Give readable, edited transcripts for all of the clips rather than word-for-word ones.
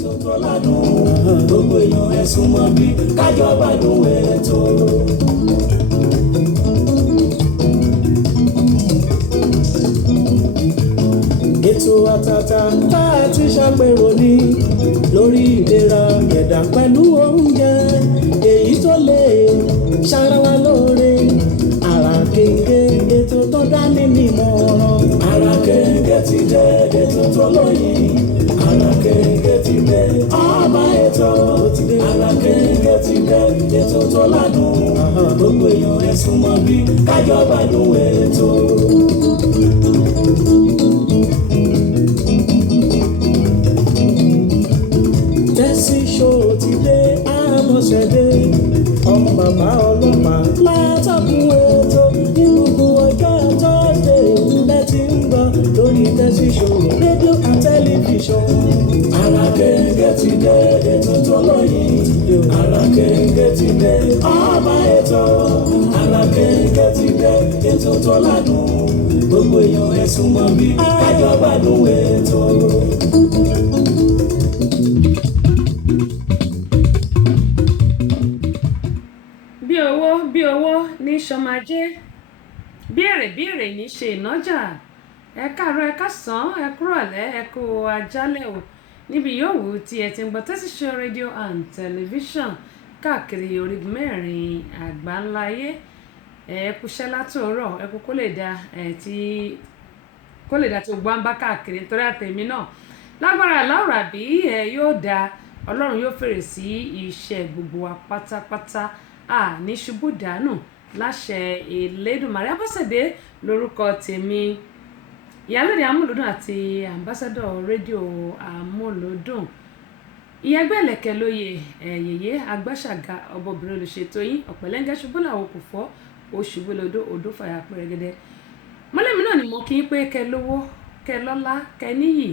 tuntun ládùn gbogbo èèyàn ẹ súnmọ́ bí kájọ gbádùn ètò. ètò àtàtà tá a ti ṣàpérò ní lórí ìlera ẹ̀dá pẹ̀lú oúnjẹ èyí tó lè ṣara wa lóore ara kéńké ètò tó dání nímọ̀ràn. ara kéńké ti dé ètò tó lóyìn ara kéńké ti dé ọba ètò ara kéńké ti dé ètò tó ládùn gbogbo èèyàn ẹ súnmọ́ bí kájọ gbádùn ètò. Tẹ́sí ṣòro ti dé àmọ́ṣẹ́dé ọmọ bàbá ọlọ́pàá látàkùn ètò ní gbogbo ọjọ́ Thursday lẹ́tí ń gbọ́ lórí Tẹ́sí ṣòro rédíò and tẹlifíṣọ̀n. ara kéńké ti dé ètò tó lóyìn ara kéńké ti dé ọba ètò ara kéńké ti dé ètò tó ládùn gbogbo èèyàn ẹ súnmọ́ bí kájọ gbádùn ètò. bí owó ní sọmajé bí èrè ní ṣe ìnájà ẹ káàárọ̀ ẹ káàsán ẹ kúrọ̀lẹ́ ẹ kú ajálẹ̀ o níbi yòówù tí ẹ ti ń gbọ́ Tẹ́sí Show rédíò and tẹlifíṣàn káàkiri orígun mẹ́rin àgbáńláyé ẹ kúṣẹ́ látòórọ̀ ẹ kú kó lè dá tí gbọ́ ń bá káàkiri nítorí àtẹ̀mí náà lágbára láwùrà bí ẹ yóò dá ọlọ́run yóò fèrè sí iṣẹ́ gbogbo wa pátápátá ní ṣubú dànù láṣẹ Elédùmarè. Abọ́sẹ̀dé lórúkọ tèmi ìyálóde amúlùdùn àti ambassador rédíò amúlùdùn ìyẹgbẹ́ ẹ̀lẹ́kẹ̀ lóye yèyé agbáṣàga ọbọ̀bìnrin olùṣètò yín ọ̀pẹ̀lẹ́ngẹ́ ṣubú làwọn kò fọ́ oṣù gbẹlódó odò fàyà pẹ̀rẹ̀gẹ̀dẹ̀ mọ́lẹ́mí náà ni mo kí n pé kẹ lówó kẹ lọ́lá kẹ níyì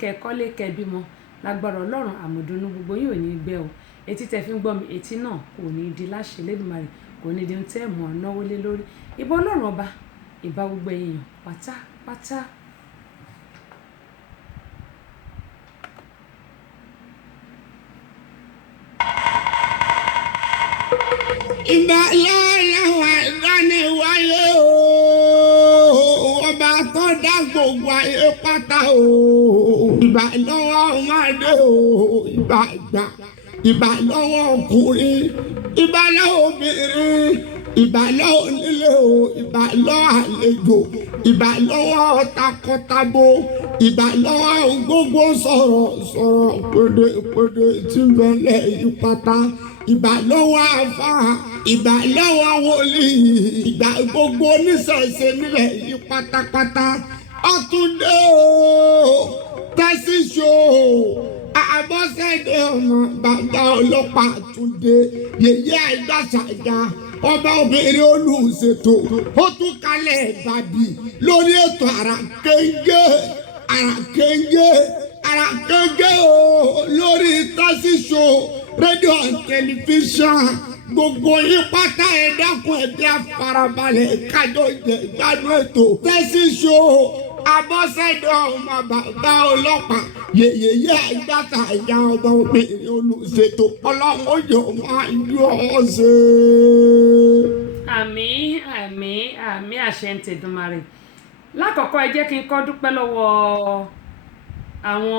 kẹ kọ́lé kẹ bímọ lágbára ọlọ́run àmọ̀dúnú gbogbo yín ò ní gbẹ o etí tẹ fi ń gbọ́ mi etí náà kò ní di láṣẹ Elédùmarè kò ní di ń tẹ́ mọ́ náwó lé lórí ìbà ọlọ́run ọba ìbà gbogbo èèyàn pátápátá. ìbà lọ́wọ́ ìdániwáyé o ọba tó dá gbogbo ayé pátá o ìbà lọ́wọ́ ọmọdé o ìbà àgbà ìbà lọ́wọ́ ọkùnrin ìbà lọ́wọ́ obìnrin ìbà lọ́wọ́ onílé o ìbà lọ́wọ́ àlejò ìbà lọ́wọ́ takọtabo ìbà lọ́wọ́ gbogbo sọ̀rọ̀ pèdèpèdè tí ń bẹ̀lẹ̀ yìí pátá ìbà lọ́wọ́ àfà ìbà lọ́wọ́ wòlíì ìbà gbogbo oníṣẹ̀ṣe nílẹ̀ yìí pátápátá ọ̀túndé o Tẹ́sí Show Abọ́sẹ̀dé ọmọ bàbá ọlọ́pàá Túndé yèyé àgbàṣàjà ọba obìnrin olùṣètò ó tún kalẹ̀ ìbàdí lórí ètò àràkéńgé o lórí Tẹ́sí Show rédíò and tẹlifíṣàn gbogbo yín pátá ẹ dákun ẹ bí afarabalẹ̀ kájọ jẹ ìgbádùn ètò Tẹ́sí Show Abọ́sẹ̀dé ọmọ bàbá ọlọ́pàá yèyé àgbàtà ìyá ọba obìnrin olùṣètò ọlọ́run ó yọ máa yọ ọ́ ṣe. àmín àṣẹ ń tẹ̀dùmarè. lákọ̀ọ́kọ́ ẹ jẹ́ kí n kọ́ dúpẹ́ lọ́wọ́ àwọn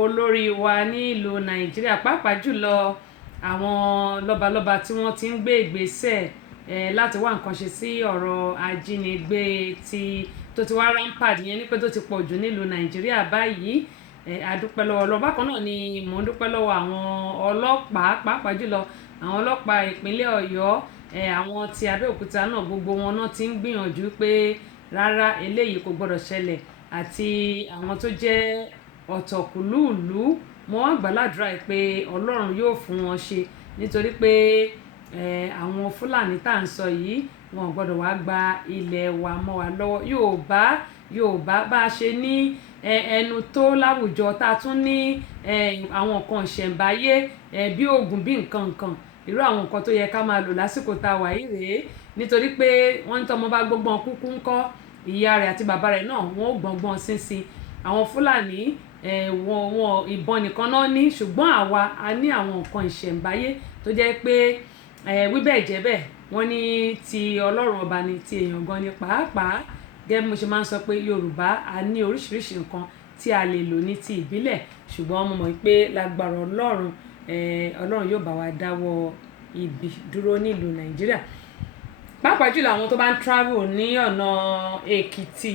olórí wa nílùú Nàìjíríà pàápàá jùlọ àwọn lọ́balọ́ba tí wọ́n ti ń gbé ìgbésẹ̀ láti wá nǹkan ṣe sí ọ̀rọ̀ ajínigbé tó ti wá rampart yẹn ní pé tó ti pọ̀ jù nílùú Nàìjíríà báyìí àdúpẹ́ lọ́wọ́ lọ bákan náà ni mò ń dúpẹ́ lọ́wọ́ àwọn ọlọ́pàá pàápàá jùlọ àwọn ọlọ́pàá ìpínlẹ̀ Ọ̀yọ́ àwọn ti Abẹ́òkúta náà gbogbo wọn náà ti ń gbìyànjú pé rárá eléyìí kò gbọdọ̀ ṣẹlẹ̀ àti àwọn tó jẹ́ ọ̀tọ̀kùlúùlú mo wá gbàládùra pé Ọlọ́run yóò fún wọn ṣe nítorí pé àwọn Fúlàní tá à ń sọ yìí wọn ò gbọdọ̀ wá gba ilẹ̀ wa mọ́ wa lọ́wọ́ Yorùbá bá a ṣe ní ẹnu tó láwùjọ tá a tún ní àwọn nǹkan ìṣẹ̀ǹbáyé bí oògùn bí nǹkan irú àwọn nǹkan tó yẹ ká máa lò lásìkò tá a wà yìí rèé nítorí pé wọ́n ní tọ́mọ bá gbọ́gbọ́n kúkú ńkọ́ ìyá rẹ̀ àti bàbá rẹ̀ náà wọ́n ó gbọ́ngbọ́n sínsìn àwọn Fúlàní wọn ìbọn nìkan náà ní, ṣùgbọ́n àwa a ní àwọn nǹkan ìṣẹ̀ǹbáyé tó jẹ́ pé wíbẹ̀ jẹ́ bẹ́ẹ̀ wọ́n ní ti Ọlọ́run ọba ni, ti èèyàn gan ni pàápàá. Gẹ́gẹ́ bí mo ṣe máa ń sọ pé Yorùbá a ní oríṣiríṣi nǹkan tí a lè lò ní ti ìbílẹ̀, ṣùgbọ́n mo mọ̀ pé lágbára Ọlọ́run yóò bá wa dáwọ́ ibi dúró nílùú Nàìjíríà, pàápàá jùlọ àwọn tó bá ń travel ní ọ̀nà Èkìtì,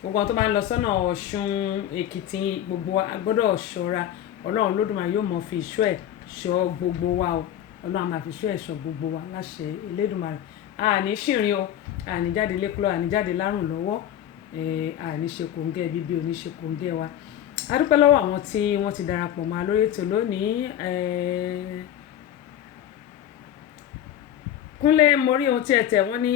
gbogbo àwọn tó bá ń lọ sọ́nà Ọ̀ṣun, Èkìtì, gbogbo a gbọ́dọ̀ ṣọ́ra. Ọlọ́run Olódùmarè yóò mọ̀ fi ìṣọ́ ẹ̀ ṣọ́ gbogbo wa o. Ọlọ́run máa fi ìṣọ́ ẹ̀ ṣọ́ gbogbo wa láṣẹ Elédùmarè. Àní ṣìrìn o, àní jáde lékúlọ̀, àní jáde lárùn lọ́wọ́, àní ṣe kòńgẹ́ bíbí, òní ṣe kòńgẹ́ wa. A dúpẹ́ lọ́wọ́ àwọn tí wọ́n ti darapọ̀ mọ́ lórí ètò lónìí. Kúnlé morí ohun tí ẹ tẹ̀ wọ́n ní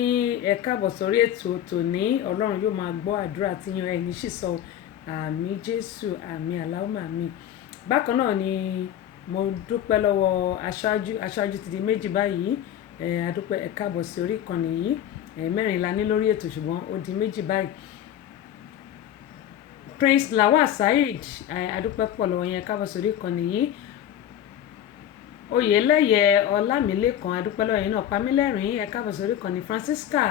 ẹ káàbọ̀ sórí ètò tòní. Ọlọ́run yóò máa gbọ́ àdúrà tí yan ẹni sì sọ àmì Jésù, àmì Aláhùmá àmì. Bákan náà ni mo dúpẹ́ lọ́wọ́ aṣáájú ti di méjì báyìí. A dúpẹ́ ẹ káàbọ̀ sí orí ìkànnì yìí. Mẹ́rin la ní lórí ètò ṣùgbọ́n ó di méjì báyìí. Prince Lawal Saheed, a dúpẹ́ pọ̀ lọ́wọ́ yẹn, ẹ káàbọ̀ sórí ìkànnì yìí. Oyèlẹ́yẹ Ọlámilékan, a dúpẹ́ lọ́wọ́ yín náà. Pamílẹ́rìn, ẹ káàbọ̀ sórí ìkànnì. Francisca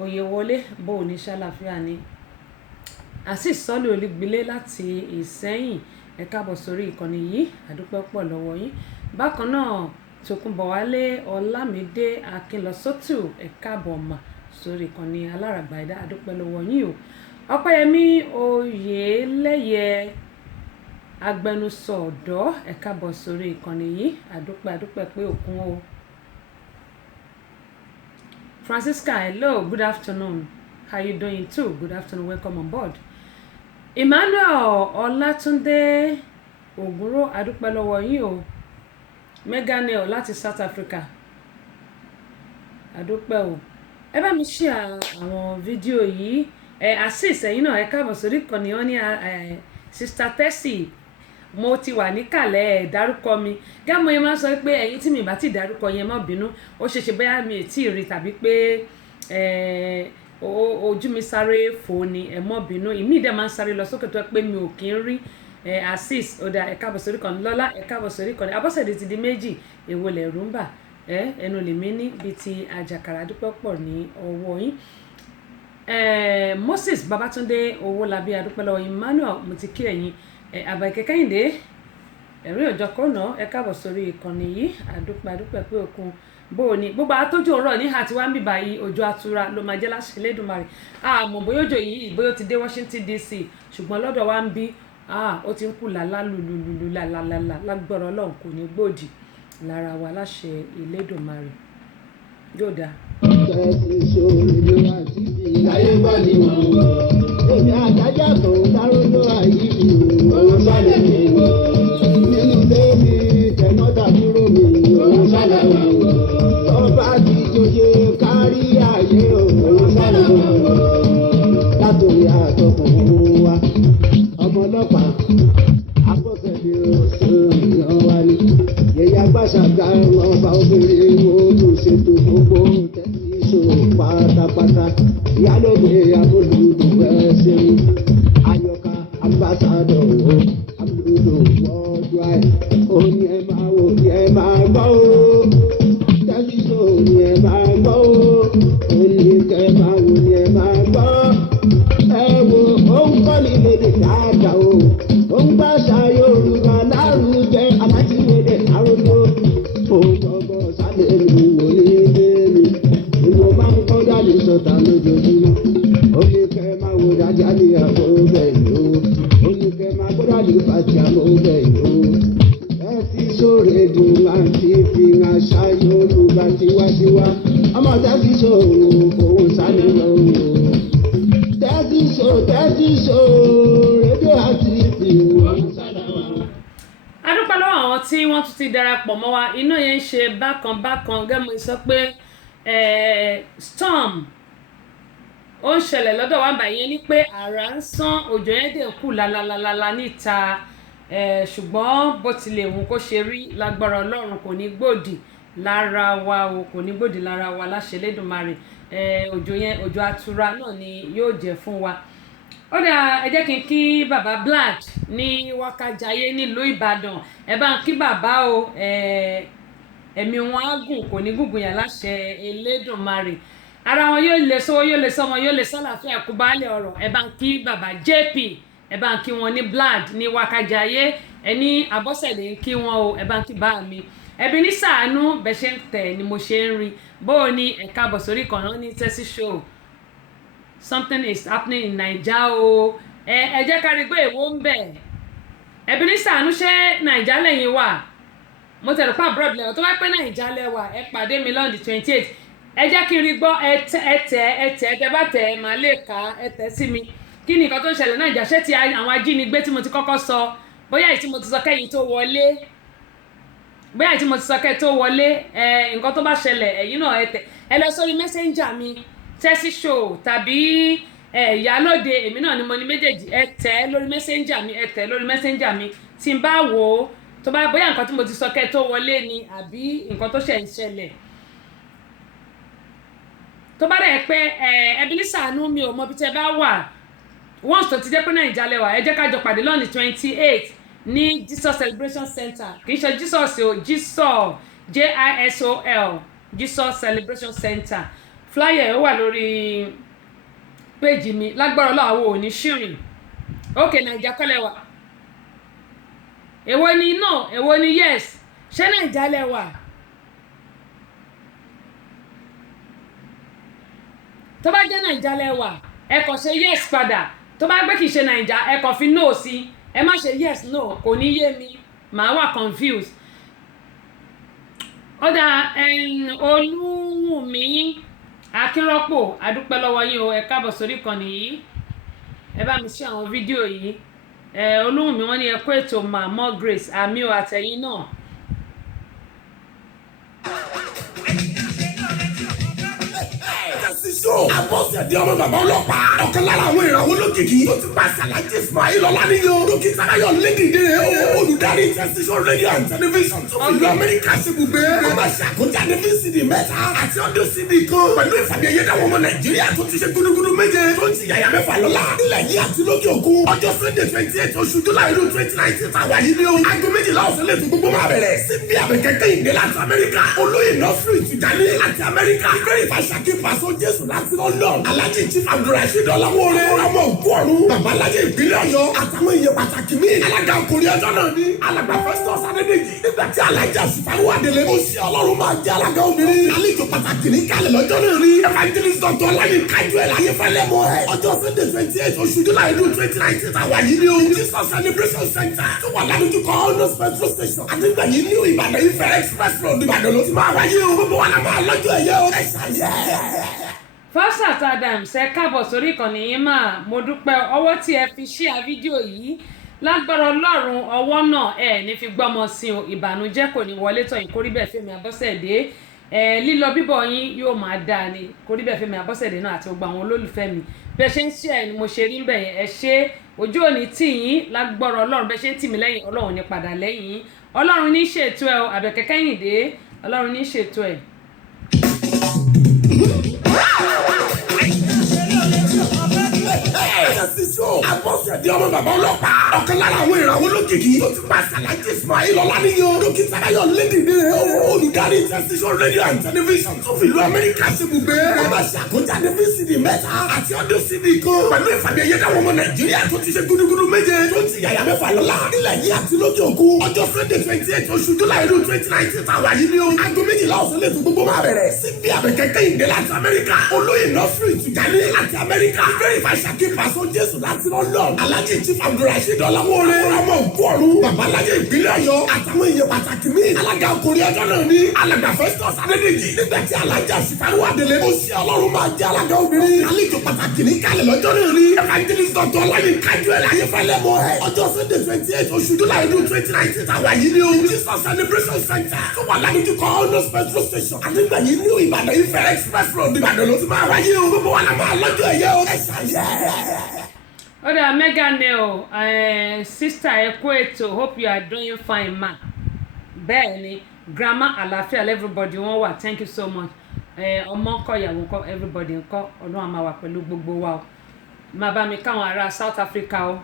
Oyèwọlé, bó o ní ṣàlàfíà ni. Azeez Sọ́lé Olúgbilé láti Ìsẹ́yìn, ẹ káàbọ̀ sórí ìkànnì yìí, a dúpẹ́ pọ̀ lọ́wọ́ yín. Bákan náà Tòkunbọ̀wálé Ọlámídé Akínlọsótù, ẹ káàbọ̀ mà sórí ìkànnì Aláràgbà Ẹ̀dá, a dúpẹ́ lọ́wọ́ yín o. Ọpẹ́yẹmí Oyèlẹ́yẹ agbẹnusọ ọ̀dọ́, ẹ káàbọ̀ sórí ìkànnì yìí, àdúpẹ́ pé òkun o. Francisca, hello, good afternoon, how you doing too? Good afternoon, welcome on board. Emmanuel Ọlátúndé Ògúnró, àdúpẹ́ lọ́wọ́ yín o. Meganel láti South Africa, àdúpẹ́ o. Ẹ bá mi share àwọn fídíò yìí. Azeez, ẹ̀yin náà ẹ káàbọ̀ sórí ìkànnì. Wọ́n ní Sister Tessie, mo ti wà níkàlẹ̀ ẹ̀ dárúkọ mi. Gámo yẹn máa ń sọ pé ẹ̀yin tí mi bá ti dárúkọ yẹn má bínú, ó ṣeéṣe bóyá mi ò tí ì rí tàbí pé ojú mi sáré fò ni, ẹ má bínú. Ìmí dẹ̀ máa ń sáré lọ sókè tó pé mi ò kí ń rí. Azeez, ọ̀dà ẹ káàbọ̀ sórí ìkànnì. Lọ́lá, ẹ káàbọ̀ sórí ìkànnì. Abọ́sẹ̀dé ti di méjì, èwo lẹ̀ rú ń bà, ẹnu lèmi ní bíi ti àjàkàrà. Dúpẹ́ pọ̀ ní ọwọ́ yín. Moses Babatunde Owólabí, adúpẹ́ lọ́wọ́ yín. Emmanuel, mo ti kí ẹ̀yin. Àbàkẹ́ Kẹ́hìndé ẹ̀rí ọjọ́ kọ́nà, ẹ káàbọ̀ sórí ìkànnì yìí, àdúpẹ́ pé òkun bó o ní. Gbogbo àtọ́jú ọ̀rọ̀ ní àti wá ń bìbà yìí, òjò àtura ló máa jẹ́ láṣẹ Elédùmarè. Àmọ́ bóyá òjò yìí bóyá ó ti dé Washington DC, ṣùgbọ́n lọ́dọ̀ wa ń bí ó ti ń kù lálá lùlùlù lálálálá. Lágbára Ọlọ́run kò ní gbòdì lára wa láṣẹ Elédùmarè. Yóò dáa. Láyé bá ní wọn wò, èmi àjájá tó ń dárúdó àyè mi ò, òun sálẹ̀ mi wò. Nínú bébí tẹ̀mọ́tà dúró mi, òun sálẹ̀ wà wò. Ọba ti jòjè kárí ayé o, òun sálẹ̀ wà wò. Látòrí àtọkùnrin wa, ọmọ ọlọ́pàá, akọ́sẹ̀dé òṣèlú wa ni. Yẹ̀yà gbàṣàgà ọba obìnrin wo tó ṣètò gbogbo tẹ̀sí pátápátá. Ìyálóde abúlùdù ẹsẹ̀ Ayọ̀ká ambassadọ̀ o, abúlùdù wọ́ọ̀dù àì. Òní ẹ máa wò ní ẹ máa gbọ́ o, tẹ́lifíṣọ̀ òní ẹ máa gbọ́ o, òní kẹ máa wò ní ẹ máa gbọ́. Ẹ wo òun kọ́ ní lédè dáadáa o, òun gbàṣà Yorùbá lárugẹ alájíwèdè àròjọ. Òun gbọ́gbọ́ sábẹ́ mi wò ní bẹ́ẹ̀ni, ìwọ máa ń kọ́ jáde sọ̀tà lójoojúmọ́. Òní kẹ máa wò dájà ní àbọ̀ bẹ́ẹ̀ o, òní kẹ máa gbọ́ dájú fàtí àbọ̀ bẹ́ẹ̀ o. Ẹ ti sóre dùn àti fi àṣà Yorùbá tiwantiwa. Ọmọ tẹ́sí sòrò òun sáré lọ́wọ́. Tẹ́sí sò rédíò àti ìwọ̀n sáré wà. A dúpẹ́ lọ́wọ́ àwọn tí wọ́n tún ti darapọ̀ mọ́ wa. Iná yẹn ń ṣe bákan gẹ́gẹ́ mo sọ pé storm ó ń ṣẹlẹ̀ lọ́dọ̀ wa báyẹn ní pé àrá ń sán, òjò yẹn dẹ̀ kù lálálálá níta, ṣùgbọ́n bó tilẹ̀ wù kó ṣe rí, lágbára Ọlọ́run kò ní gbòdì lára wa o, kò ní gbòdì lára wa láṣẹ Elédùmarè. Òjò àtura náà ni yóò jẹ́ fún wa. ó dáa ẹ jẹ́ kí n kí bàbá Black ní Wákàjáyé nílùú Ìbàdàn ẹ bá ń kí bàbá o ẹ̀mí wọn á gùn kò ní gùngùn yà láṣẹ Elédùmarè ara wọn yóò lè sówó yóò lè sọmọ yóò lè sálàáfíà ẹ̀kú baálẹ̀ ọ̀rọ̀ ẹ bá ń kí bàbá JP ẹ bá ń kí wọn ní Black ní Wákàjáyé ẹ ní Abọ́sẹ̀dé ń kí wọn o ẹ bá ń kí bá mi ẹbí ní sàánú bẹ ṣe ń tẹ̀ ni mo ṣe ń rí bóò ní ẹ̀ka bọ̀ sórí kan náà ní Tessy Show something is happening in Naija o ẹ jẹ́ ká rí pé èwo ń bẹ̀ ẹbí ní sàánú ṣé Naija lẹ́yìn wà mo tẹ̀lé pa abroad lẹ́wọ̀ tó bá pẹ́ Naija lẹ́wà ẹ pàdé mi lọ́ọ̀dì 28 ẹ jẹ́ kí n rí gbọ́ ẹ tẹ́ bá tẹ̀ màá lè kà ẹ tẹ́ sí mi kí ni nǹkan tó ń ṣẹlẹ̀ Naija ṣé ti àwọn ajínigbé tí mo ti kọ́kọ́ sọ bóyá èyí tí mo ti sọ kẹ́yìn tó wọlé bóyá èyí tí mo ti sọ kẹ́yìn tó wọlé nǹkan tó bá ṣẹlẹ̀ ẹ̀yin náà ẹ lọ sórí messenger mi Tessy Show tàbí Ìyálóde èmi náà ni mo ní méjèèjì ẹ tẹ̀ lórí messenger mi ẹ tẹ̀ lórí messenger mi tí n bá wò ó tó bá bóyá nǹkan tí mo ti sọ kẹ́yìn tó wọlé ni àbí nǹkan tó ṣẹ̀ ń ṣẹlẹ̀ tó bá dẹ̀ pé ẹbí ní sàánú mi ò mọ bí tẹ́ bá wà once tó ti jẹ́ pé Naija lẹ́wà ẹ jẹ́ ká jọ pàdé lọ́ọ̀nì 28 ní Jesus Celebration Center kì í ṣe Jesus o Jesus JISOL Jesus Celebration Center flyer ó wà lórí péjì mi lágbára Ọlọ́run àwọn òní ṣìrìn ok Naija kọ́ lẹ́wà èwo ni no èwo ni yes ṣé Naija lẹ́wà tó bá jẹ́ Naija lẹ́wà ẹ kàn ṣe yes padà tó bá gbé kì í ṣe Naija ẹ kàn fi no sí ẹ má ṣe yes no kò ní yé mi màá wà confused. ó dá Olúwùmí Akínrọ́pò adúpẹ́ lọ́wọ́ yín o ẹ káàbọ̀ sórí ìkànnì yìí ẹ bá mi ṣe àwọn fídíò yìí Olúwùmí wọ́n ní ẹ kó ètò more grace àmì ò àtẹ̀yìn náà. Abọ́sẹ̀dé ọmọ bàbá ọlọ́pàá. Ọ̀kan lára àwọn ìràwọ̀ olókìkí tó ti pàṣẹ Alhaji Ismail Ọláníyan. Dókítà Ayọ̀ Lédìdé olùdarí Tessy Show rédíò and tẹlifíṣàn tó fi ìlú Amẹ́ríkà sí ibùgbé. Wọ́n máa ṣe àkójáde VCD mẹ́ta àti audio CD kan. Pẹ̀lú ìfàmìẹ̀yẹ dáwọn ọmọ Nàìjíríà tó ti ṣe gúdúgúdú méje tó ti yàyà mẹ́fà lọ́la. Ilẹ̀ yìí àti lókè òkun. Ọjọ́ Sunday 28 oṣù July 2019 tàwa yìí ni o. Aago méjìlá ọ̀sán lè tún gbogbo máa bẹ̀rẹ̀. Síbi àbẹ̀kẹ́kẹ́ ìdè láti Amẹ́ríkà. Olóyè Nọ́fìrì Tìjàní àti Amẹ́ríkà. Ìgbẹ́rì Fàṣàkí Pàṣọ Jésù láti London. Alhaji Chief Abdulrasheed Ọláwọlé. Ọmọ òkú ọ̀run. Bàbá Alájẹ ìpínlẹ̀ Ọ̀yọ́. Àtàwọn èèyàn pàtàkì mi. Alága ọkùnrin ọjọ́ náà ni. Alàgbà Festus Adédèjì. Nígbà tí Alhaji Asifawu Adélé. Ó ṣe Ọlọ́run máa jẹ́ alága obìnrin. Àlejò pàtàkì ní kalẹ̀ lọ́jọ́ náà ni. Evangelist Dr. Ọláyínká Joel Ayéfẹ́lẹ́ mọ́ ẹ̀. Ọjọ́ Sunday 28 oṣù July 2019 tàwa yìí ni o. Jesus Celebration Center. Tó wà ládùúgbò Honors Petrol Station. Àdìgbà yìí ní Ìbàdàn Ifẹ̀ Express Road Ìbàdàn ló ti máa wáyé o. Gbogbo wa la máa lọ́jọ́ ẹ̀yẹ o. Ẹ ṣàyẹ̀. Fausat Adams ẹ káàbọ̀ sórí ìkànnì yìí mà mo dúpẹ́ ọwọ́ tí ẹ fi ṣíà fídíò yìí lágbára Ọlọ́run ọwọ́ náà ẹ ní fi gbọ́mọ sí o ìbànújẹ́ kò ní wọlé tọ̀yìn kórí bẹ́ẹ̀ Fẹ́mi Abọ́sẹ̀dé lílọ bíbọ̀ yín yóò máa dáa ni kórí bẹ́ẹ̀ Fẹ́mi Abọ́sẹ̀dé náà àti gbogbo àwọn olólùfẹ́ mi bẹ́ẹ̀ ṣe ń ṣe ẹ̀ ni mo ṣe rí bẹ́ẹ̀ ẹ ṣe ojú òní tì yín lágbára Ọlọ́run bẹ́ẹ̀ ṣe ń tì mí lẹ́yìn Ọlọ́run ní padà lẹ́yìn yín Ọlọ́run ní ṣètò ẹ̀ o Àbẹ̀kẹ́ Kẹ́hìndé Ọlọ́run ní ṣètò ẹ̀. Tessy Show. Abọ́sẹ̀dé ọmọ bàbá ọlọ́pàá. Ọ̀kan lára àwọn ìràwọ̀ olókìkí tó ti pàṣẹ Alhaji Ismail Ọláníyan. Dókítà Ayọ̀ Lédìdé olùdarí Tessy Show rédíò and tẹlifíṣàn tó fi ìlú Amẹ́ríkà sí ibùgbé. Wọ́n máa ṣe àkójáde VCD mẹ́ta àti audio CD kan. Pẹ̀lú ìfàmìẹ̀yẹ dáwọn ọmọ Nàìjíríà tó ti ṣe gúdúgúdú méje tó ti yàyà mẹ́fà lọ́la. Ilẹ̀ yìí àti lókè òkun. Ọjọ́ Sunday 28 oṣù July 2019 tàwa yìí ni o. Aago méjìlá ọ̀sán lè tún gbogbo máa bẹ̀rẹ̀. Síbi àbẹ̀kẹ́kẹ́ ìdè láti Amẹ́ríkà. Olóyè Nọ́fìrì Tìjàní àti Amẹ́ríkà. Ìgbẹ́rì Fàṣàkí Pàṣọ Jésù láti London. Alhaji Chief Abdulrasheed Ọláwọlé. Ọmọ òkú ọ̀run. Bàbá Alájẹ ìpínlẹ̀ Ọ̀yọ́. Àtàwọn èèyàn pàtàkì mi. Alága ọkùnrin ọjọ́ náà ni. Alàgbà Festus Adédèjì. Nígbà tí Alhaji Asifawu Adélé. Ó ṣe Ọlọ́run máa jẹ́ alága obìnrin. Àlejò pàtàkì ní kalẹ̀ lọ́jọ́ náà ni. Evangelist Dr. Ọláyínká Joel Ayéfẹ́lẹ́ mọ́ ẹ̀. Ọjọ́ Sunday 28 oṣù July 2019 tàwa yìí ni o. Jesus Celebration Center. Tó wà ládùúgbò Honors Petrol Station. Àdìgbà yìí ní Ìbàdàn Ifẹ̀ Express Road Ìbàdàn ló ti máa wáyé o. Gbogbo wa la máa lọ́jọ́ ẹ̀yẹ o. Ẹ ṣàyẹ̀. ó dà Mega Nail sister ẹ kú ètò hope you are doing fine ma bẹ́ẹ̀ ni grandma àlàáfíà everybody wọ́n wà thank you so much ọmọ ńkọ́ ìyàwó ńkọ́ everybody ńkọ́ Ọlọ́run á máa wà pẹ̀lú gbogbo wa o máa bá mi káwọn ará South Africa o.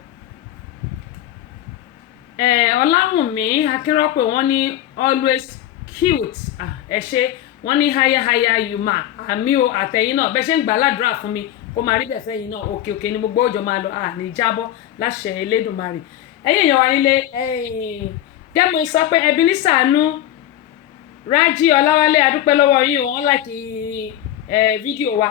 Ọláwùnmí Akínrọ́pò wọ́n ní always cute ẹ ṣé wọ́n ní haya yuma àmì o àtẹ̀yìn náà bẹ́ẹ̀ ṣe ń gbà ládùúrà fún mi kó máa rí bẹ́ẹ̀ fẹ́yìn náà òkè ní gbogbo òjò máa lọ ní jábọ́ láṣẹ Elédùmarè. ẹ̀yin èèyàn wa nílé gẹ́mọ̀ sọ pé ẹbí ní sàánú Rájí Ọláwálé adúpẹ́ lọ́wọ́ yín o wọ́n láti fídíò wa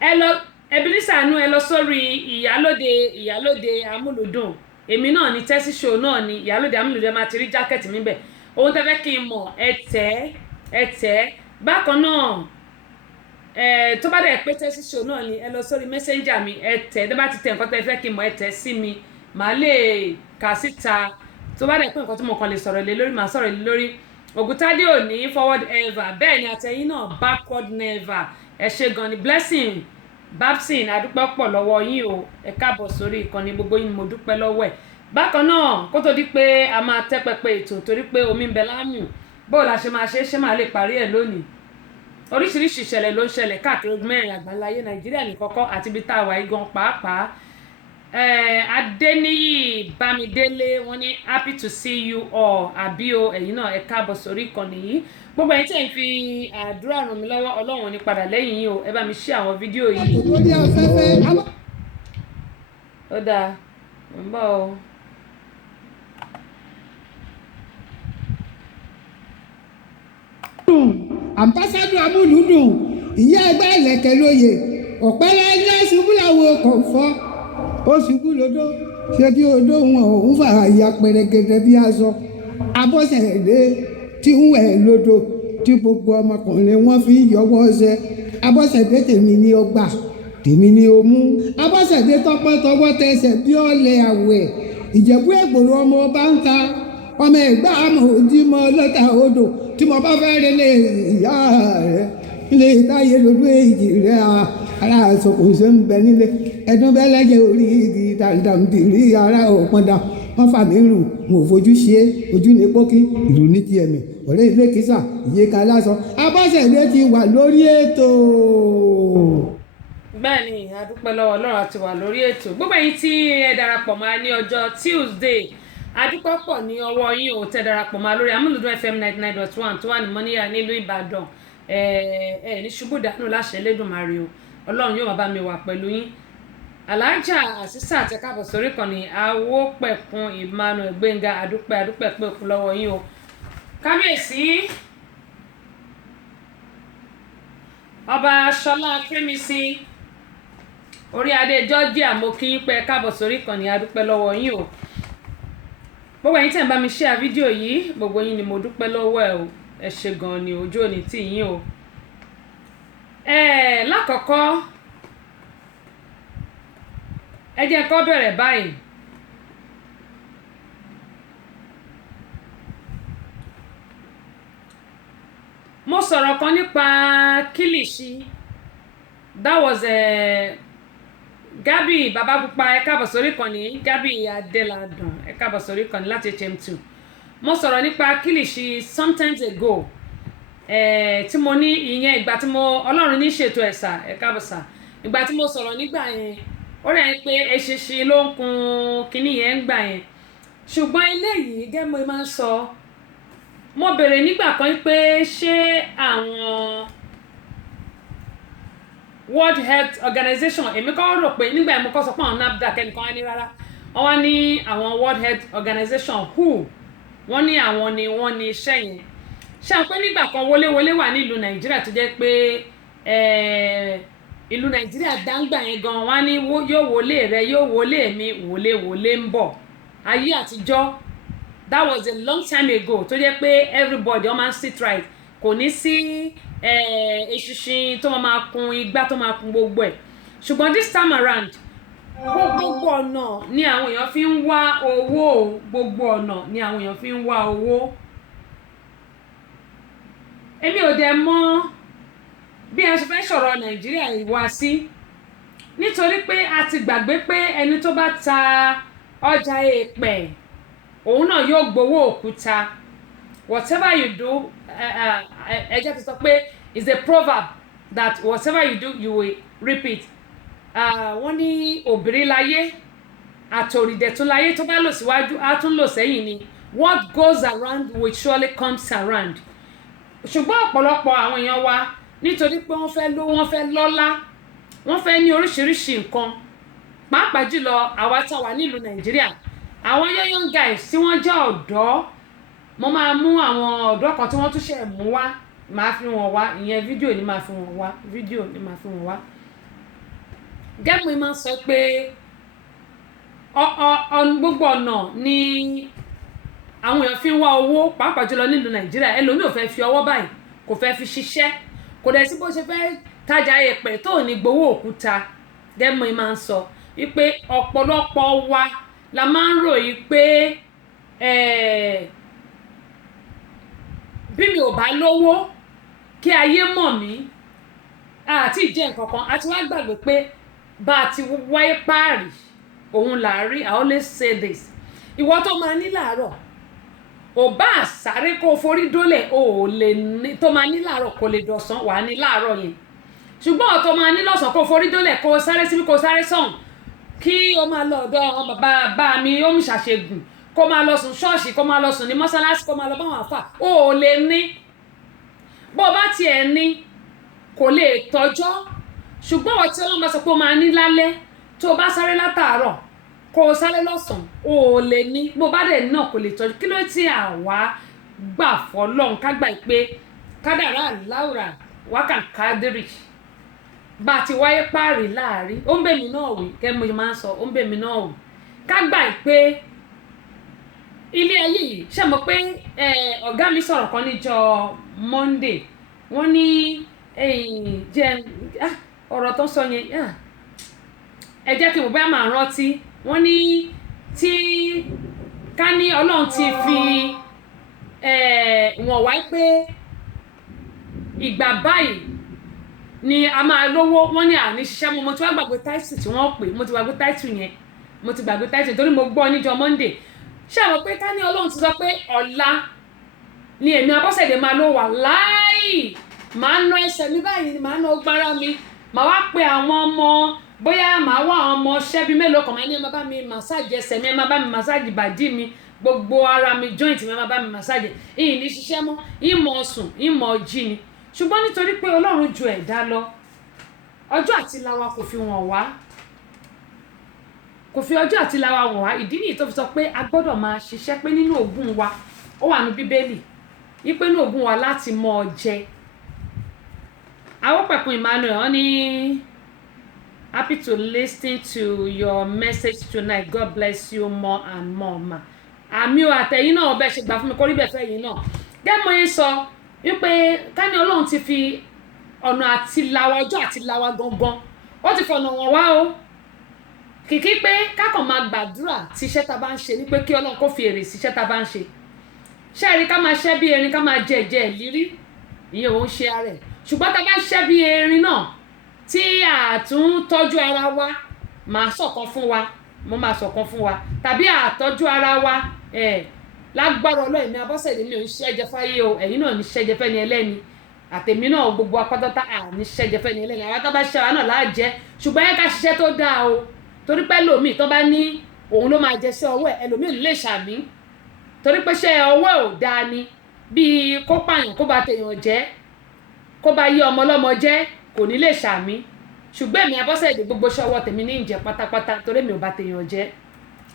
ẹ lọ ẹbí ní sàánú ẹ lọ sórí ìyálóde amúlùdùn èmi náà ní tẹ́sí show náà ní ìyálóde amúlùdùn máa ti rí jákẹ́ẹ̀tì mi bẹ̀ ohun tẹ́ fẹ́ kí n mọ̀ ẹ tẹ̀ bákan náà tó bá dẹ̀ pé tẹ́sí show náà ni ẹ lọ sórí messenger mi ẹ tẹ̀ tó bá ti tẹ̀ nǹkan tẹ́ fẹ́ kí n mọ̀ ẹ tẹ̀ sí mi màá lè kà síta tó bá dẹ̀ pé nǹkan tí mo kàn lè sọ̀rọ̀ lé lórí màá sọ̀rọ̀ lé lórí Ògúntádé ò ní forward ever bẹ́ẹ̀ ni àtẹ̀yìn náà backward never ẹ ṣé gan ni Blessing Babson adúpẹ́ pọ̀ lọ́wọ́ yín o ẹ káàbọ̀ sórí ìkànnì gbogbo yín mo dúpẹ́ lọ́wọ́ ẹ̀ bákan náà kó tó di pé a máa tẹ́ pẹpẹ ètò torí pé omi ń bẹ láàmú bóò la ṣe máa ṣe máa lè parí ẹ̀ lónìí oríṣiríṣi ìṣẹ̀lẹ̀ ló ń ṣẹlẹ̀ káàkiri mẹ́rin àgbáńláyé Nàìjíríà ní kọ́kọ́ àti ibi tá a wà igan pàápàá Adéníyì Bámidélé wọ́n ní happy to see you all àbí o ẹ̀yin náà ẹ káàbọ̀ sórí ìkànnì yìí gbogbo ẹ̀yin tẹ́ ń fi àdúrà ràn mí lọ́wọ́ Ọlọ́run ní padà lẹ́yìn yín o ẹ bá mi share àwọn fídíò yìí. ó dáa ń bọ̀ o. Ambassador amúlùdùn ìyá ẹgbẹ́ ìlẹ̀kẹ̀ lóye ọ̀pẹ́lẹ́ ẹgbẹ́ ṣubú làwọn kò fọ́ ó ṣubú lódó ṣe bí odó wọn òun fà ya pẹ̀rẹ̀gẹ̀dẹ̀ bí aṣọ Abọ́sẹ̀dé tí ń wẹ̀ lódò tí gbogbo ọmọkùnrin wọn fi yọwọ́ ṣe Abọ́sẹ̀dé tèmi ni ó gbà tèmi ni ó mú Abọ́sẹ̀dé tọpẹ́ tọwọ́ tẹsẹ̀ bí ọ̀lẹ àwẹ̀ Ìjẹ̀bú Ègbòrò ọmọ ọba ń ta ọmọ ẹ̀gbá àmọ̀ òdìmọ̀ lọ́tà odò tí mo bá fẹ́ rí lé ìyá rẹ̀ ilé ìtayé lójú èjì rẹ̀ ara àsọkò ṣe ń bẹ nílé ẹdún bẹ́ẹ̀ lẹ́jẹ̀ orí igi dàndàndìrí ara òpọ̀dà wọ́n fà mí rù mo fojú ṣe ojú ní pókí ìlú ní tiẹ̀ mi ọ̀rẹ́ ilé kísà ìyẹ́ka lásán Abọ́sẹ̀dé ti wà lórí ètò. bẹ́ẹ̀ ni a dúpẹ́ lọ́wọ́ Ọlọ́run àti wà lórí ètò gbogbo ẹ̀yin tí ẹ darapọ̀ mọ́ ní ọjọ́ Tuesday adúpẹ́ pọ̀ ní ọwọ́ yín ò tẹ́ darapọ̀ mọ́ lórí Amúlùdùn FM 99.1 tó wà ní Mọ́níyà nílùú Ìbàdàn ní ṣubú dànù láṣẹ Elédùmarè o Ọlọ́run yóò máa bá mi wà pẹ̀lú yín Alájà Àṣìṣà àti káàbọ̀ sórí kan ní Awópẹ̀kun Emmanuel Gbénga adúpẹ́ pé òkú lọ́wọ́ yín o kábíyèsí ọba Ṣọlá Kémisí orí adé Georgia mo kí yín pé káàbọ̀ sórí kan ní adúpẹ́ lọ́wọ́ yín o gbogbo ẹ̀yin tẹ́ ń bá mi share fídíò yìí gbogbo yín ni mo dúpẹ́ lọ́wọ́ ẹ̀ o ẹ ṣé gan ni ojú òní tì yín o. lákọ̀ọ́kọ́ ẹ jẹ́ kó bẹ̀rẹ̀ báyìí mo sọ̀rọ̀ kan nípa Kílìṣí that was Gabi Babapupa ẹ káàbọ̀ sórí kan ní Gabi Adéladùn ẹ káàbọ̀ sórí kan ní láti HM2 mo sọ̀rọ̀ nípa Kílìṣí sometimes ago tí mo ní ìyẹn ìgbà tí mo Ọlọ́run ní ṣètò ẹ̀sà ẹ káàbọ̀ sà ìgbà tí mo sọ̀rọ̀ nígbà yẹn ó rẹ̀ pé eṣinṣin ló ń kun kinní yẹn ń gbà yẹn ṣùgbọ́n eléyìí gẹ́gẹ́ mo máa ń sọ mo bèrè nígbà kan pé ṣé àwọn World Health Organization èmi kọ́ rò pé nígbà yẹn mo kọ́ sọ pé àwọn NAFDAC ẹnìkan wá ní rárá wọ́n wá ní àwọn World Health Organization WHO wọ́n ní àwọn ni wọ́n ní iṣẹ́ yẹn ṣe àpé nígbà kan wọléwọlé wà nílùú Nàìjíríà tó jẹ́ pé ìlú Nàìjíríà dáńgbà yẹn gan wá ní yóò wọlé rẹ yóò wọlé mi wọlé ń bọ̀ ayé àtijọ́ that was a long time ago tó jẹ́ pé everybody wọ́n máa ń sit right kò ní sí eṣinṣin tó máa kun igbá tó máa kun gbogbo ẹ̀ ṣùgbọ́n this time around gbogbo ọ̀nà ni àwọn èèyàn fi ń wá owó gbogbo ọ̀nà ni àwọn èèyàn fi ń wá owó èmi ò dẹ̀ mọ̀ bí a ṣe fẹ́ sọ̀rọ̀ Nàìjíríà ìwà sí nítorí pé a ti gbàgbé pé ẹni tó bá ta ọjà èèpẹ̀ òun náà yóò gbowó òkúta whatever you do ẹ jẹ́ ti sọ pé is a proverb that whatever you do you will reap it wọ́n ní òbírí láyé àtòrìdẹ̀tún láyé tó bá lọ síwájú á tún lọ sẹ́yìn ni what goes around will surely comes around. ṣùgbọ́n ọ̀pọ̀lọpọ̀ àwọn èèyàn wa nítorí pé wọ́n fẹ́ lówó wọ́n fẹ́ lọ́lá wọ́n fẹ́ ní oríṣiríṣi nǹkan pàápàá jùlọ àwa tá wà nílùú Nàìjíríà àwọn young guys tí wọ́n jẹ́ ọ̀dọ́ mo máa mú àwọn ọ̀dọ́ kan tí wọ́n tún ṣe mú wá máa fi wọn wá ìyẹn fídíò ni máa fi wọn wá fídíò ni máa fi wọn wá. gẹ́gùn máa ń sọ pé gbogbo ọ̀nà ni àwọn èèyàn fi ń wá owó pàápàá jùlọ nílùú Nàìjíríà ẹlòmíì ò fẹ́ fi ọwọ́ báyìí kò fẹ́ fi ṣiṣẹ́ kò dẹ̀ sí bó ṣe fẹ́ tajà èèpẹ̀ tó ní gbowó òkúta. gẹ́gùn máa ń sọ wípé ọ̀pọ̀lọpọ̀ wa la máa ń ròyìn pé bí mi ò bá lówó kí ayé mọ̀ mí àti ìjẹ́ nǹkan kan àti wá gbàgbé pé bá a ti wáyé páàrí òun là á rí. I always say this ìwọ tó máa ní làárọ̀ ò bá àsáré kó forí dólẹ̀ ò lè ní tó máa ní làárọ̀ kó lè dọ̀sán wà á ní làárọ̀ yẹn ṣùgbọ́n tó máa ní lọ́sàn kó forí dólẹ̀ kó sáré síbí kó sáré sọ̀hún kí o máa lọ ọ̀dọ̀ bàbá mi ó mi ṣàṣegùn kó máa lọ sùn ṣọ́ọ̀ṣì kó máa lọ sùn ní mọ́sálásí kó máa lọ báwọn àfà ó lè ní bó bá tiẹ̀ ní kò lè tọ́jọ́ ṣùgbọ́n ọtí ọlọ́mọ sọ pé ó máa ní lálẹ́ tó bá sáré látàárọ̀ kó o sáré lọ́sàn ó lè ní bó bá dẹ̀ náà kò lè tọ́jú kí ló tí àwa gbà fọlọ́run ká gbà pé kádàrá láwùrà wákàkádìrì bá ti wáyé páàrí láàrin ó ń bèmí náà wí kẹ́ mo máa ń sọ ó ń bèmí náà wí ká gbà pé ilé ayé yìí ṣe mọ̀ pé ọ̀gá mi sọ̀rọ̀ kan níjọ́ Monday wọ́n ní jẹ́ ọ̀rọ̀ tó sọ yẹn ẹ jẹ́ kí mo bá máa rántí wọ́n ní tí ká ní Ọlọ́run ti fi wọ̀n wá pé ìgbà báyìí ni a máa lówó wọ́n ní àní ṣiṣẹ́ mo ti wá gbàgbé táìtù tí wọ́n pè mo ti gbàgbé táìtù yẹn mo ti gbàgbé táìtù torí mo gbọ́ níjọ́ Monday ṣé àwọn pé ká ní Ọlọ́run ti sọ pé ọ̀la ni èmi Abọ́sẹ̀dé máa ló wà láì máa ná ẹsẹ̀ mi báyìí máa ná gbára mi máa wá pe àwọn ọmọ bóyá máa wá àwọn ọmọ ṣẹ́bí mélòó kan máa ní ẹ máa bá mi màsáàjì ẹsẹ̀ mi ẹ máa bá mi màsáàjì bàdí mi gbogbo ara mi joint mi ẹ máa bá mi màsáàjì ìyìn ní ṣiṣẹ́ mọ́ ìmọ̀ sùn ìmọ̀ jí ni ṣùgbọ́n nítorí pé Ọlọ́run ju ẹ̀dá lọ ọjọ́ àti làwa kò fi wọ̀n wá kò fi ọjọ́ àti làwa wọ̀n wá ìdí nìyí tó fi sọ pé a gbọ́dọ̀ máa ṣiṣẹ́ pé nínú ògùn wa ó wà ní Bíbélì wípé nínú ògùn wa láti mọ ọ jẹ. Awopẹ̀kun Emmanuel wọ́n ní happy to listen to your message tonight God bless you more and more ma àmì ò àtẹ̀yìn náà ọbẹ̀ ṣe gbà fún mi kórí bẹ̀ fẹ́ yìí náà gẹ́mọ̀ yín sọ wípé ká ní Ọlọ́run ti fi ọ̀nà àti làwa ọjọ́ àti làwa gangan ó ti fọ̀nà wọ̀n wá o kìkì pé kákan máa gbàdúrà tí iṣẹ́ ta bá ń ṣe ní pé kí Ọlọ́run kó fi èrè sí iṣẹ́ ta bá ń ṣe ṣẹ́ẹ̀rí ká máa ṣẹ́ bí erin ká máa jẹ ẹ̀jẹ̀ ìlírí ìyẹn òun ṣe ara ẹ̀ ṣùgbọ́n ta bá ṣẹ́ bí erin náà tí àtún tọ́jú ara wa máa ṣọ̀kan fún wa mo máa ṣọ̀kan fún wa tàbí àtọ́jú ara wa lágbára Ọlọ́run mi Abọ́sẹ̀dé mi ò ń ṣẹ́jẹ fáyé o ẹ̀yin náà ní ṣẹ́jẹ fẹ́ni ẹlẹ́ni àtẹ̀mí náà gbogbo apátátá ní ṣẹ́jẹ fẹ́ni ẹlẹ́ni àwọn tó bá ṣẹ́ wa náà láàjẹ́ ṣùgbọ́n ẹ ká ṣiṣẹ́ tó dáa o torí pé ẹlòmíì tó bá ní òun ló máa jẹ sí ọwọ́ ẹ̀ ẹlòmíì lè ṣàmì torí pé ṣẹ́ ọwọ́ ò dáa ni bíi kó pààyàn kó bá tèèyàn jẹ́ kó bá yí ọmọ ọlọ́mọ jẹ́ kò ní lè ṣàmì ṣùgbọ́n èmi Abọ́sẹ̀dé gbogbo ṣọwọ́ tèmi ní ìjẹ́ pátápátá torí mi ò bá tèèyàn jẹ́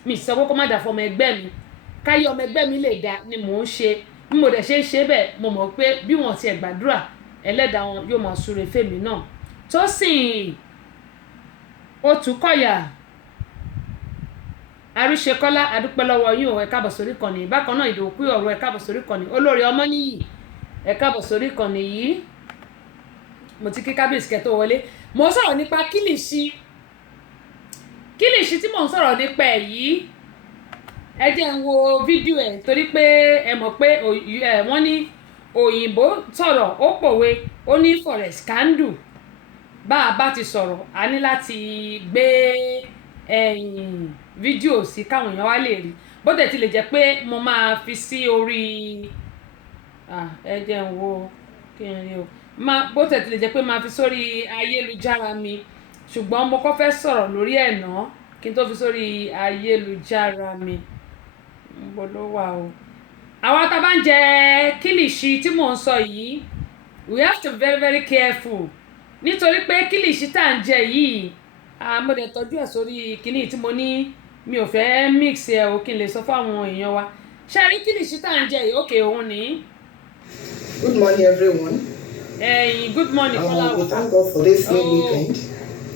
mi ìsanwó kó má dà fún ọmọ ẹgbẹ́ mi káyé ọmọ ẹgbẹ́ mi lè dá ni mò ń ṣe bí mo dẹ̀ ṣe ń ṣe bẹ́ẹ̀ mo mọ̀ pé bí wọ́n ti ẹ̀ gbàdúrà ẹlẹ́dàá wọn yóò máa súre fèmí náà Tósìn Òtúkọ̀yà Àríṣekọ́lá adúpẹ́ lọ́wọ́ yín o ẹ káàbọ̀ sórí ìkànnì bákan náà Ìdòwú ọ̀rọ̀ ẹ káàbọ̀ sórí ìkànnì Olórí Ọmọníyì ẹ káàbọ̀ sórí ìkànnì yìí mo ti kí kábíyèsí kẹ́ tó wọlé mo sọ̀rọ̀ nípa kílìṣí tí mò ń sọ̀rọ̀ nípa ẹ̀ yìí ẹ jẹ́ ń wo fídíò ẹ̀ torí pé ẹ mọ̀ pé wọ́n ní òyìnbó sọ̀rọ̀ ó pòwe ó ní forest candle bá a bá ti sọ̀rọ̀ a ní láti gbé fídíò sí káwọn èèyàn wá lè rí bó tẹ̀ ti lè jẹ́ pé mo máa fi sí orí ẹ jẹ́ ń wo kí n rí o bó tẹ̀ ti lè jẹ́ pé máa fi sórí ayélujára mi ṣùgbọ́n mo kọ́ fẹ́ sọ̀rọ̀ lórí ẹ̀ náà kí n tó fi sórí ayélujára mi mo ló wà o. àwọn tá a bá ń jẹ kílìṣì tí mò ń sọ yìí we have to be very very careful nítorí pé kílìṣì tá à ń jẹ yìí mo dẹ̀ tọ́jú ẹ̀ sórí kíní tí mo ní mi ò fẹ́ mix ẹ̀ o kí n lè sọ fún àwọn èèyàn wa ṣe rí kílìṣì tá à ń jẹ yìí òkè òun ní. Good morning, everyone. Good morning, Kọ́lá. We thank God for this new weekend.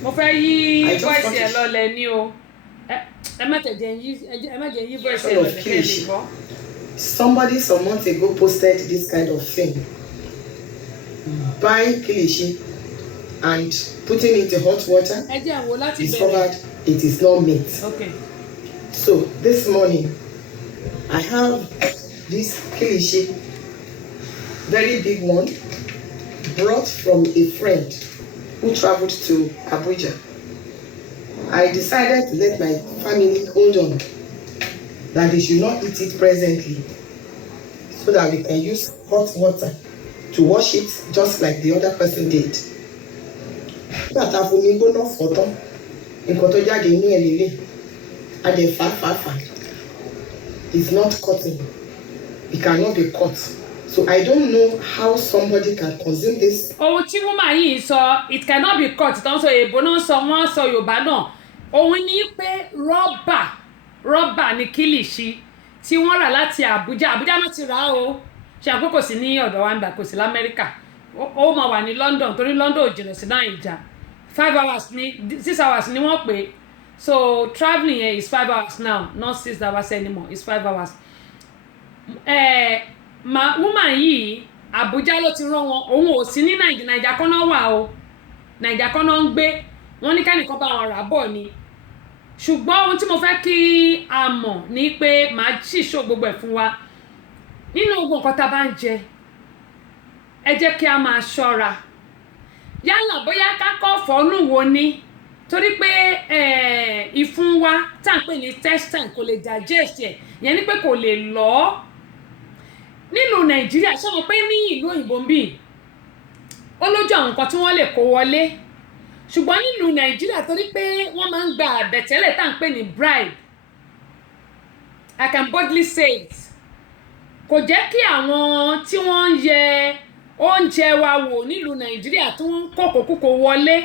Mo fẹ́ yí voice ẹ̀ lọ́lẹ̀ ní o. Ẹ má jẹ́ yí voice ẹ̀ lọ́lẹ̀ kẹ́ ẹ lè gbọ́. Somebody some months ago posted this kind of thing. Buying kilishi and putting it in hot water. Ẹ jẹ́ àwọn láti bẹ̀rẹ̀. Discovered it is not meat. Okay. So this morning, I have this kilishi, very big one, brought from a friend who traveled to Abuja. I decided to let my family hold on that they should not eat it presently so that we can use hot water to wash it just like the other person did. Nígbà tá a fomi gbóná fọ̀ tán, nǹkan tó jáde inú ẹ̀ lélẹ̀, a dẹ̀ fà. It's not cutting. It cannot be cut. So I don't know how somebody can consume this. Ohun tí woman yìí sọ it cannot be cut tó ń sọ èèbó náà sọ wọ́n sọ Yorùbá náà òun ní pé rọ́bà ni kílìṣì tí wọ́n rà láti Àbújá náà ti rà á o ṣe àpò kò sí ní ọ̀dọ̀ wa nígbà kò sí l'Amẹ́ríkà ó máa wà ní London torí London ò jìnnà sí Nàìjíríà 5 hours ní 6 hours ni wọ́n pè so travelling here is 5 hours now not 6 hours anymore it's 5 hours. Woman yìí Àbújá ló ti rán wọn òun ò sí ní Nàìjíríà kan náà wà o Nàìjíríà kan náà ń gbé wọn ní kẹ́nìkan bá wọn rà bọ̀ ni ṣùgbọ́n ohun tí mo fẹ́ kí a mọ̀ ni pé màá sì ṣó gbogbo ẹ̀ fún wa nínú gbogbo nǹkan tá a bá ń jẹ ẹ jẹ́ kí a máa ṣọ́ra yálà bóyá ká kọ́ fọ́nù wo ni torí pé ìfun wa tá à ń pè ní intestine kò lè digest ẹ̀ yẹn ni pé kò lè lọ́ nílùú Nàìjíríà ṣé mo pé ní ìlú òyìnbó ń bì ó lójú àwọn nǹkan tí wọ́n lè kó wọlé ṣùgbọ́n nílùú Nàìjíríà torí pé wọ́n máa ń gba àbẹ̀tẹ́lẹ̀ tá à ń pè ní bribe I can boldly say it kò jẹ́ kí àwọn tí wọ́n ń yẹ oúnjẹ wa wò nílùú Nàìjíríà tí wọ́n ń kókòkókò wọlé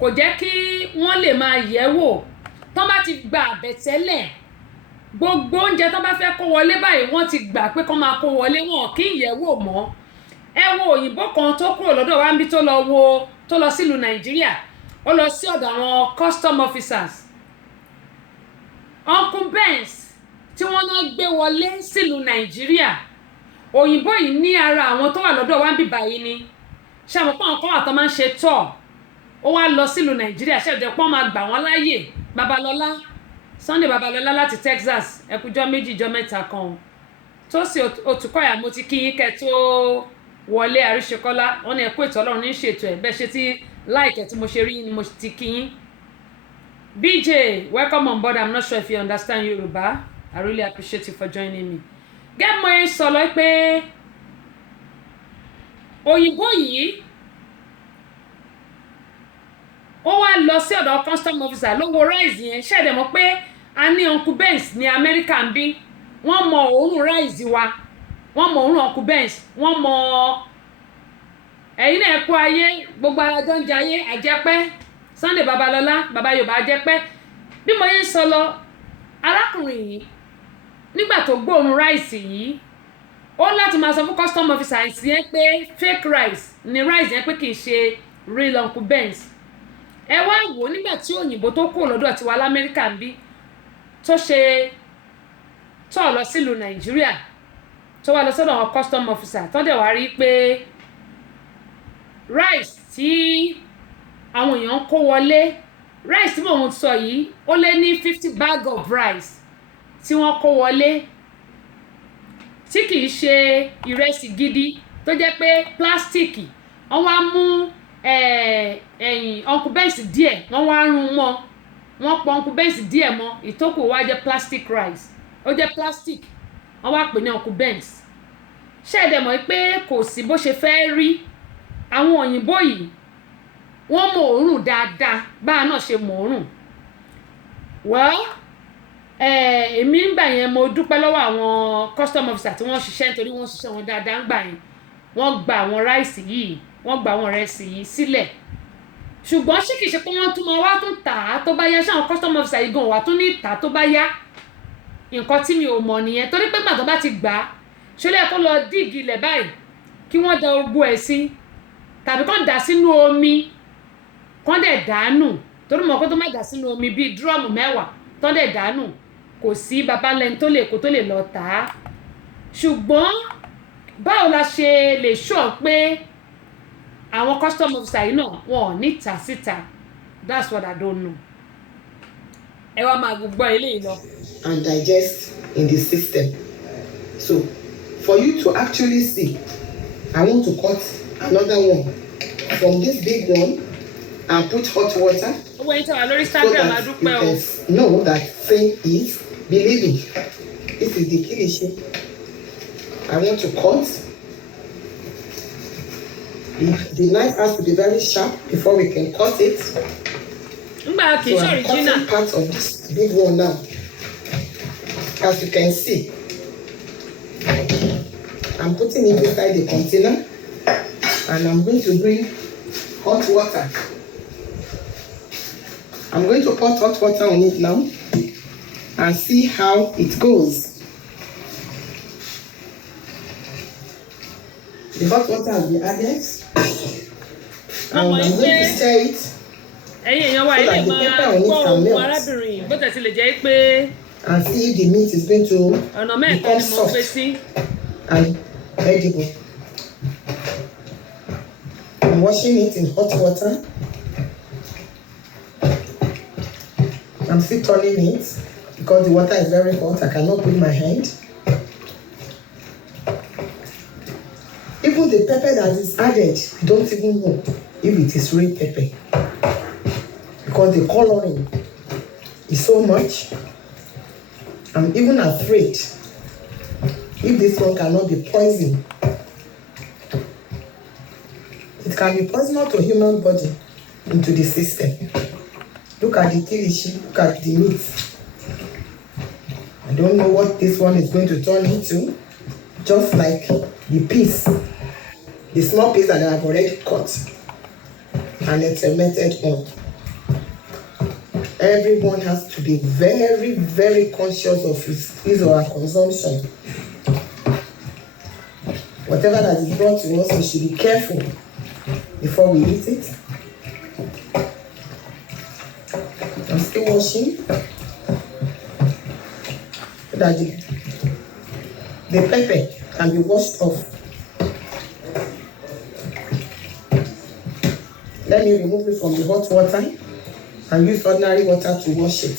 kò jẹ́ kí wọ́n lè máa yẹ̀ wò tó bá ti gba àbẹ̀tẹ́lẹ̀ gbogbo oúnjẹ tó bá fẹ́ kó wọlé báyìí wọ́n ti gbà pé kó máa kó wọlé wọn kì í yẹ̀ wò mọ́ ẹ wo òyìnbó kan tó kúrò lọ́dọ̀ wa níbi tó lọ sílùú Nàìjíríà ó lọ sí ọ̀dọ̀ àwọn custom officers Uncle Benz tí wọ́n náà gbé wọlé sílùú Nàìjíríà òyìnbó yìí ní ara àwọn tó wà lọ́dọ̀ wa ń bì báyìí ni ṣàmùpọ̀ àwọn kan wà tó máa ń ṣe tọ̀ ó wá lọ sílùú Nàìjíríà ṣẹ̀dẹ̀pọ̀ máa gbà wọ́n láàyè Babalọ́lá Sunday Babalọ́lá láti Texas ẹkùjọ́ méjì jọ́ mẹ́ta kan tó sì Òtúkọ̀yà mo ti kí yín kẹ́ tó wọlé Àríṣekọ́lá wọn ní ẹ̀kú ètò Ọlọ́run ní ṣètò ẹ̀ bẹ́ẹ̀ ṣe tí láìkẹ́ tí mo ṣe rí ni mo ti kí yín. BJ welcome on board. I'm not sure if you understand Yoruba. I really appreciate you for joining me. Gẹ́gẹ́ mo yẹn sọ lọ pé òyìnbó yìí ó wá lọ sí ọ̀dọ̀ custom officer ló wo rice yẹn ṣẹ̀dẹ̀ mọ́ pé a ní Uncle Benz ní Amẹ́ríkà ń bí wọ́n mọ òórùn rice wa wọ́n mọ òórùn Uncle Benz wọ́n mọ ẹ̀yin náà kú ayé gbogbo ara jọ ń jẹ ayé àjẹpẹ́ Sunday Babalọ́lá bàbá Yorùbá àjẹpẹ́ bí mo yẹn sọ lọ arákùnrin yìí nígbà tó gbóòórùn rice yìí ó láti máa sọ fún custom officer yẹn pé fake rice ni rice yẹn pé kì í ṣe real Uncle Benz ẹ wá wò nígbà tí òyìnbó tó kúrò lọ́dọ̀ tiwa l'Amẹ́ríkà ń bí tó lọ sílùú Nàìjíríà tó wá lọ sọ́dọ̀ àwọn custom officer tó dẹ̀ wá rí pé rice tí àwọn èèyàn kó wọlé rice tí mò ń sọ yìí ó lé ní 50 bag of rice tí wọ́n kó wọlé tí kìí ṣe ìrẹsì gidi tó jẹ́ pé pílásítìkì wọ́n wá mú ẹ̀yìn Uncle Benz díẹ̀ wọ́n wá rún mọ́ wọ́n pọ̀ Uncle Benz díẹ̀ mọ́ ìtókù wá jẹ́ plastic rice ó jẹ́ plastic wọ́n wá pè ní Uncle Benz ṣẹ́ẹ̀dẹ̀ mọ̀ pé kò sí bó ṣe fẹ́ rí àwọn òyìnbó yìí wọ́n mọ òórùn dáadáa báà náà ṣe mọ òórùn. Well, èmi ń gbà yẹn mo dúpẹ́ lọ́wọ́ àwọn custom officer tí wọ́n ṣiṣẹ́ nítorí wọ́n ṣiṣẹ́ wọn dáadáa ń gbà yẹn. Wọ́n gba àwọn ráìsì yìí, wọ́n gba àwọn ìrẹsì yìí sílẹ̀. Ṣùgbọ́n ṣé kìí ṣe pé wọ́n tún máa wá tún tà á tó bá yá, ṣé àwọn custom officer yìí gan wà tún ní tà á tó bá yá? Nǹkan tí mi ò mọ̀ nìyẹn, torí pé gbàtọ́ bá ti gbà á ṣe lè kó lọ díìgì ilẹ̀ báyìí kí wọ́n da gbogbo ẹ̀ sí, tàbí kán dà sínú omi kán dẹ̀ dànù, torí mọ̀ pé tó má dà sínú omi bíi dúrọ́ọ̀mù 10 tán dẹ̀ dànù kò sí babalẹ́ni tó lè kó tó lè lọ tà á. Ṣùgbọ́n báwo la ṣe lè sọ pé àwọn custom officer yìí náà wọn ò ní tà síta? That's what I don't know. Ẹ wá máa gbọ́ eléyìí lọ. And digest in the system. So, for you to actually see, I want to cut another one from this big one and put hot water Owó yín tẹ́ wà lórí so Instagram that you adúpẹ́ o. can know that saying is believing. This is the kilishi. I want to cut. The knife has to be very sharp before we can cut it. Nígbà kì í So ṣe I'm original. cutting part of this big one now. As you can see, I'm putting it inside the container and I'm going to bring hot water. I'm going to pour hot water on it now and see how it goes. The hot water has been added and I'm going to stir it. Ẹ̀yin èèyàn wa ilé máa gbọ́ ohun arábìnrin bó tẹ̀ sí lè jẹ́ pé and see if the meat is going to ọ̀nà mẹ́ta become ni mo gbé soft sí. and edible. I'm washing it in hot water. I'm still turning it because the water is very hot. I cannot put my hand. Even the pepper that is added, you don't even know if it is real pepper because the coloring is so much. I'm even afraid if this one cannot be poison. It can be poisonous to human body into the system. Look at the kilishi, look at the meat. I don't know what this one is going to turn into. Just like the piece, the small piece that I have already cut. And it's a method on. Everyone has to be very, very conscious of his or her consumption. Whatever that is brought to us, we should be careful before we eat it. I'm still washing so that the pepper can be washed off. Let me remove it from the hot water and use ordinary water to wash it.